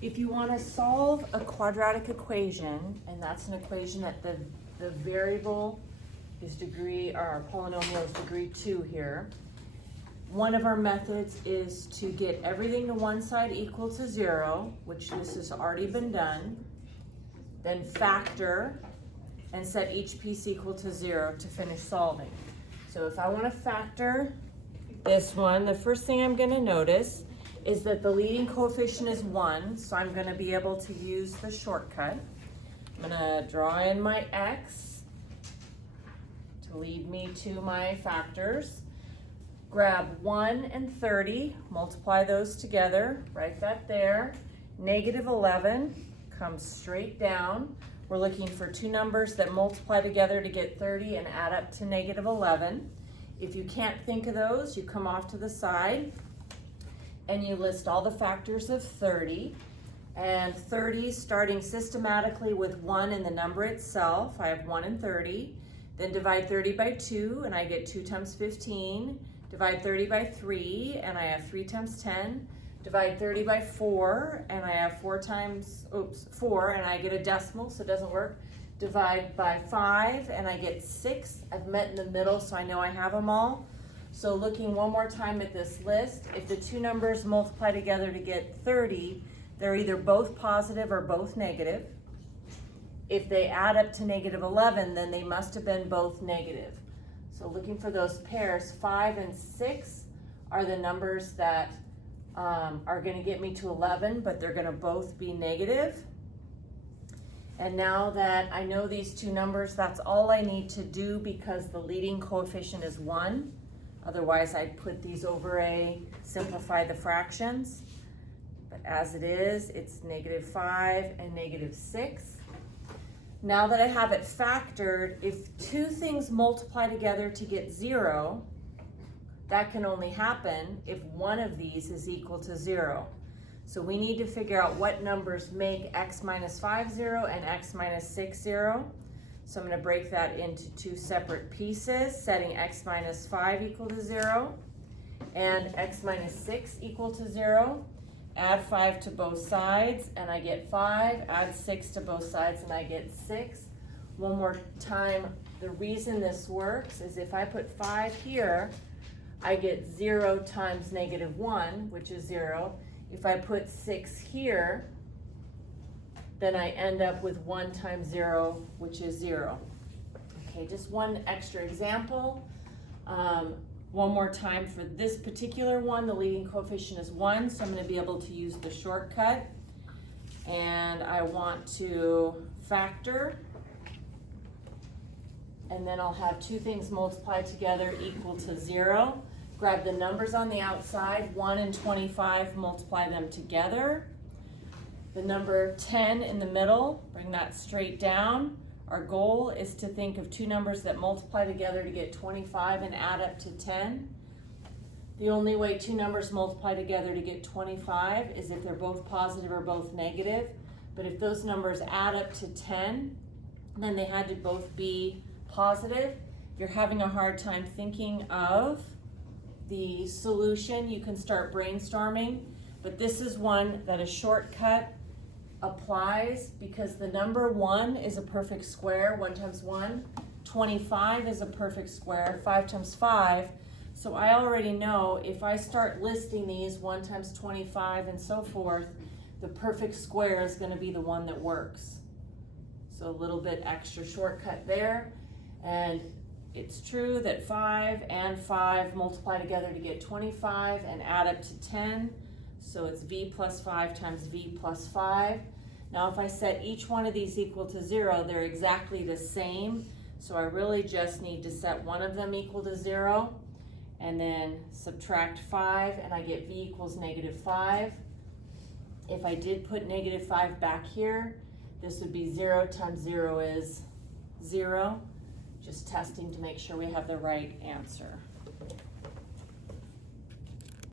If you want to solve a quadratic equation, and that's an equation that the variable is degree, or our polynomial is degree 2 here, one of our methods is to get everything to one side equal to 0, which this has already been done, then factor and set each piece equal to 0 to finish solving. So if I want to factor this one, the first thing I'm going to notice is that the leading coefficient is 1, so I'm going to be able to use the shortcut. I'm going to draw in my x to lead me to my factors. Grab 1 and 30, multiply those together, write that there. Negative 11 comes straight down. We're looking for two numbers that multiply together to get 30 and add up to negative 11. If you can't think of those, you come off to the side and you list all the factors of 30. And 30 starting systematically with 1 in the number itself. I have 1 and 30. Then divide 30 by 2 and I get 2 times 15. Divide 30 by 3 and I have 3 times 10. Divide 30 by 4 and I have 4 and I get a decimal, so it doesn't work. Divide by 5 and I get 6. I've met in the middle, so I know I have them all. So looking one more time at this list, if the two numbers multiply together to get 30, they're either both positive or both negative. If they add up to negative 11, then they must have been both negative. So looking for those pairs, 5 and 6 are the numbers that are going to get me to 11, but they're going to both be negative. And now that I know these two numbers, that's all I need to do because the leading coefficient is 1. Otherwise, I'd put these over a simplify the fractions. But as it is, it's negative 5 and negative 6. Now that I have it factored, if two things multiply together to get 0, that can only happen if one of these is equal to 0. So we need to figure out what numbers make x minus 5 0 and x minus 6 0. So I'm going to break that into two separate pieces, setting x minus 5 equal to 0 and x minus 6 equal to 0. Add 5 to both sides and I get 5. Add 6 to both sides and I get 6. One more time, the reason this works is if I put 5 here, I get 0 times negative 1, which is 0. If I put 6 here, then I end up with 1 times 0, which is 0. Okay, just one extra example. One more time for this particular one, the leading coefficient is 1, so I'm going to be able to use the shortcut. And I want to factor. And then I'll have two things multiplied together equal to 0. Grab the numbers on the outside, 1 and 25, multiply them together. The number 10 in the middle, bring that straight down. Our goal is to think of two numbers that multiply together to get 25 and add up to 10. The only way two numbers multiply together to get 25 is if they're both positive or both negative. But if those numbers add up to 10, then they had to both be positive. If you're having a hard time thinking of the solution, you can start brainstorming. But this is one that a shortcut applies because the number 1 is a perfect square, 1 times 1. 25 is a perfect square, 5 times 5. So I already know if I start listing these 1 times 25 and so forth, the perfect square is going to be the one that works. So a little bit extra shortcut there. And it's true that 5 and 5 multiply together to get 25 and add up to 10. So it's v plus 5 times v plus 5. Now if I set each one of these equal to 0, they're exactly the same. So I really just need to set one of them equal to 0 and then subtract 5 and I get v equals negative 5. If I did put negative 5 back here, this would be 0 times 0 is 0. Just testing to make sure we have the right answer.